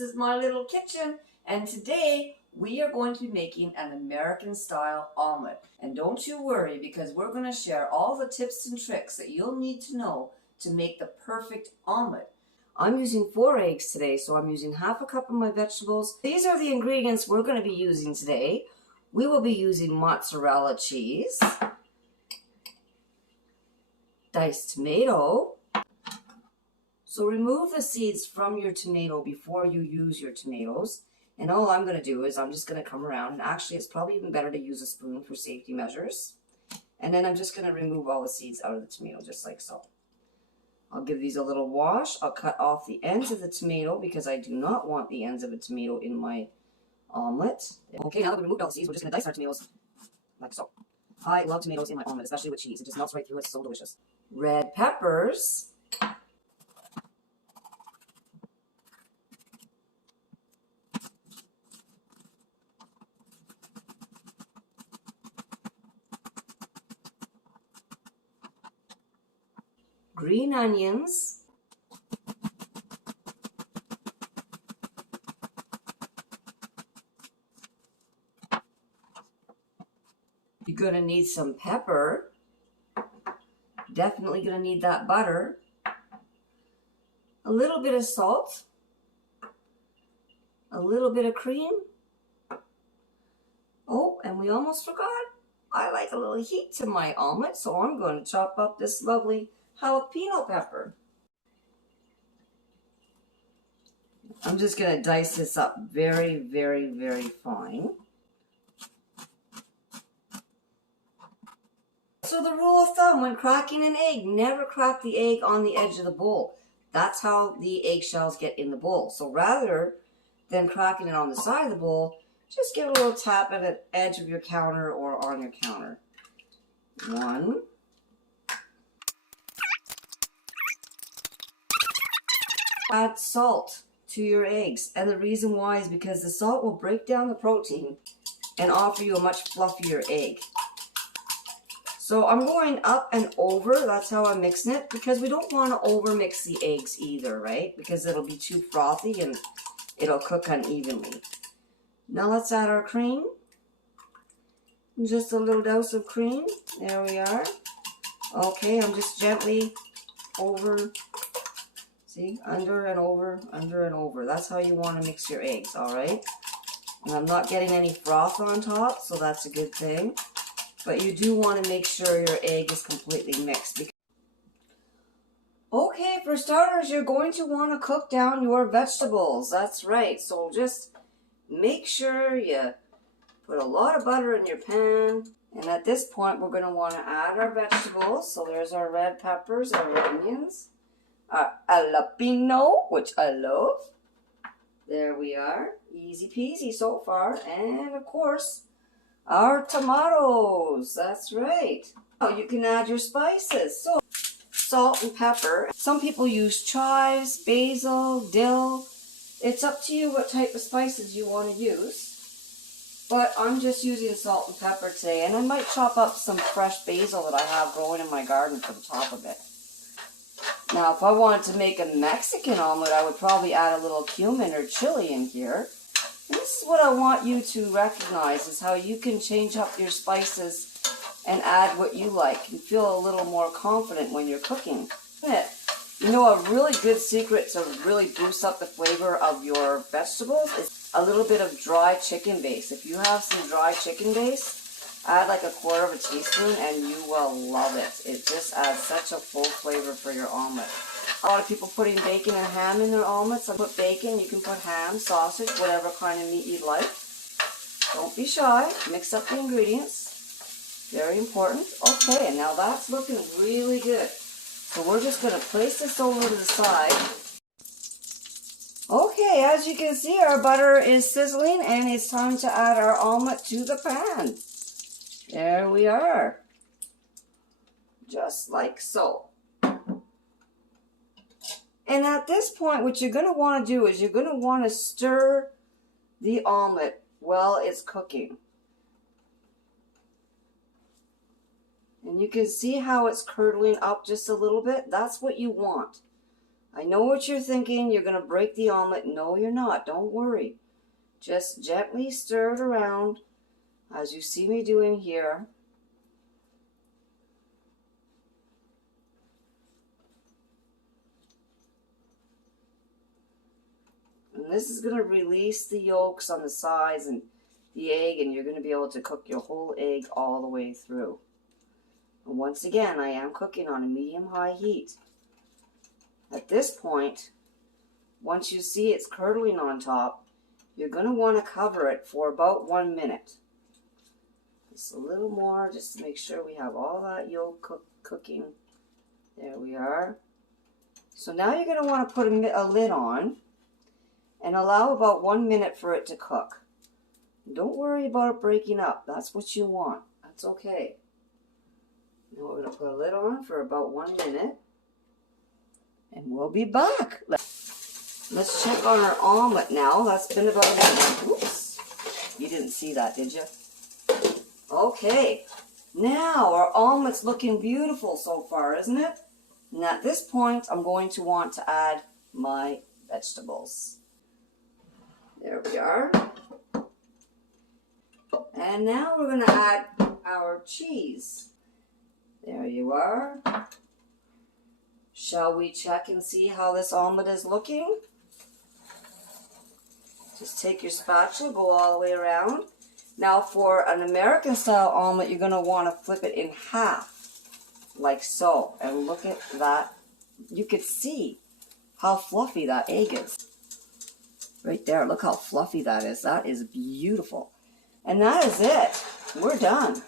this is my little kitchen, and today we are going to be making an American style omelet. And don't you worry, because we're going to share all the tips and tricks that you'll need to know to make the perfect omelet. I'm using 4 eggs today, so I'm using half a cup of my vegetables. These are the ingredients we're going to be using today. We will be using mozzarella cheese, diced tomato. So remove the seeds from your tomato before you use your tomatoes. And all I'm going to do is I'm just going to come around, and actually it's probably even better to use a spoon for safety measures. And then I'm just going to remove all the seeds out of the tomato, just like so. I'll give these a little wash. I'll cut off the ends of the tomato because I do not want the ends of a tomato in my omelet. Okay, now that we've removed all the seeds, we're just going to dice our tomatoes like so. I love tomatoes in my omelet, especially with cheese. It just melts right through. It's so delicious. Red peppers. Green onions. You're going to need some pepper. Definitely going to need that butter. A little bit of salt. A little bit of cream. Oh, and we almost forgot. I like a little heat to my omelet, so I'm going to chop up this lovely jalapeno pepper. I'm just going to dice this up very, very, very fine. So the rule of thumb when cracking an egg, never crack the egg on the edge of the bowl. That's how the eggshells get in the bowl. So rather than cracking it on the side of the bowl, just give it a little tap at the edge of your counter or on your counter. 1. Add salt to your eggs, and the reason why is because the salt will break down the protein and offer you a much fluffier egg. So I'm going up and over, that's how I'm mixing it, because we don't want to over mix the eggs either, right? Because it'll be too frothy and it'll cook unevenly. Now let's add our cream. Just a little dose of cream. There we are. Okay, I'm just gently over. See, under and over, under and over. That's how you want to mix your eggs, all right? And I'm not getting any froth on top, so that's a good thing. But you do want to make sure your egg is completely mixed. Okay, for starters, you're going to want to cook down your vegetables. That's right. So just make sure you put a lot of butter in your pan. And at this point, we're going to want to add our vegetables. So there's our red peppers, our onions. Our jalapeno, which I love. There we are. Easy peasy so far. And of course, our tomatoes. That's right. Now you can add your spices. So salt and pepper. Some people use chives, basil, dill. It's up to you what type of spices you want to use. But I'm just using salt and pepper today. And I might chop up some fresh basil that I have growing in my garden for the top of it. Now, if I wanted to make a Mexican omelet, I would probably add a little cumin or chili in here. And this is what I want you to recognize, is how you can change up your spices and add what you like and feel a little more confident when you're cooking. You know, a really good secret to really boost up the flavor of your vegetables is a little bit of dry chicken base. If you have some dry chicken base, add like 1/4 teaspoon and you will love it. It just adds such a full flavor for your omelet. A lot of people putting bacon and ham in their omelets. I put bacon, you can put ham, sausage, whatever kind of meat you'd like. Don't be shy. Mix up the ingredients. Very important. Okay, and now that's looking really good. So we're just going to place this over to the side. Okay, as you can see, our butter is sizzling and it's time to add our omelet to the pan. There we are. Just like so. And at this point, what you're going to want to do is you're going to want to stir the omelet while it's cooking. And you can see how it's curdling up just a little bit. That's what you want. I know what you're thinking. You're going to break the omelet. No, you're not. Don't worry. Just gently stir it around as you see me doing here. And this is going to release the yolks on the sides and the egg, and you're going to be able to cook your whole egg all the way through. And once again, I am cooking on a medium-high heat. At this point, once you see it's curdling on top, you're going to want to cover it for about 1 minute. Just a little more, just to make sure we have all that yolk cooking. There we are. So now you're going to want to put a lid on and allow about 1 minute for it to cook. Don't worry about it breaking up. That's what you want. That's okay. Now we're going to put a lid on for about 1 minute. And we'll be back. Let's check on our omelet now. That's been about a minute. Oops. You didn't see that, did you? Okay. Now our omelet's looking beautiful so far, isn't it? And at this point, I'm going to want to add my vegetables. There we are. And now we're going to add our cheese. There you are. Shall we check and see how this omelet is looking? Just take your spatula, go all the way around. Now for an American style omelet, you're going to want to flip it in half, like so. And look at that. You could see how fluffy that egg is. Right there, look how fluffy that is. That is beautiful. And that is it. We're done.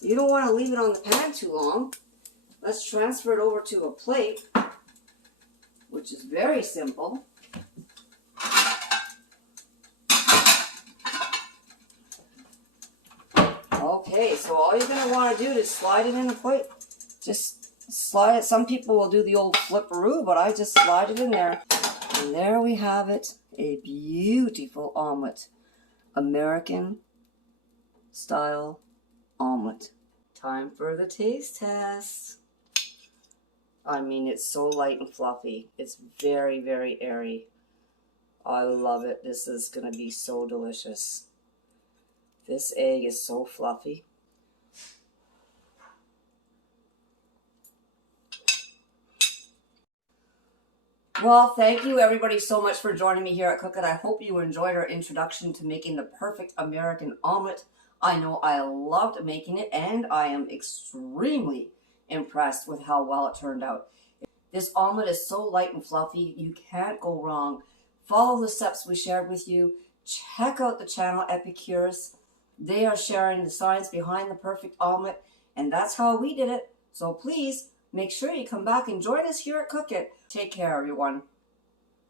You don't want to leave it on the pan too long. Let's transfer it over to a plate, which is very simple. Okay, so all you're going to want to do is slide it in a plate. Just slide it. Some people will do the old flipperoo, but I just slide it in there. And there we have it, a beautiful omelet. American style omelet. Time for the taste test. I mean, it's so light and fluffy. It's very, very airy. I love it. This is going to be so delicious. This egg is so fluffy. Well, thank you everybody so much for joining me here at Cookit. I hope you enjoyed our introduction to making the perfect American omelet. I know I loved making it, and I am extremely impressed with how well it turned out. This omelet is so light and fluffy, you can't go wrong. Follow the steps we shared with you. Check out the channel Epicurious. They are sharing the science behind the perfect omelet, and that's how we did it. So please, make sure you come back and join us here at Cookit. Take care, everyone.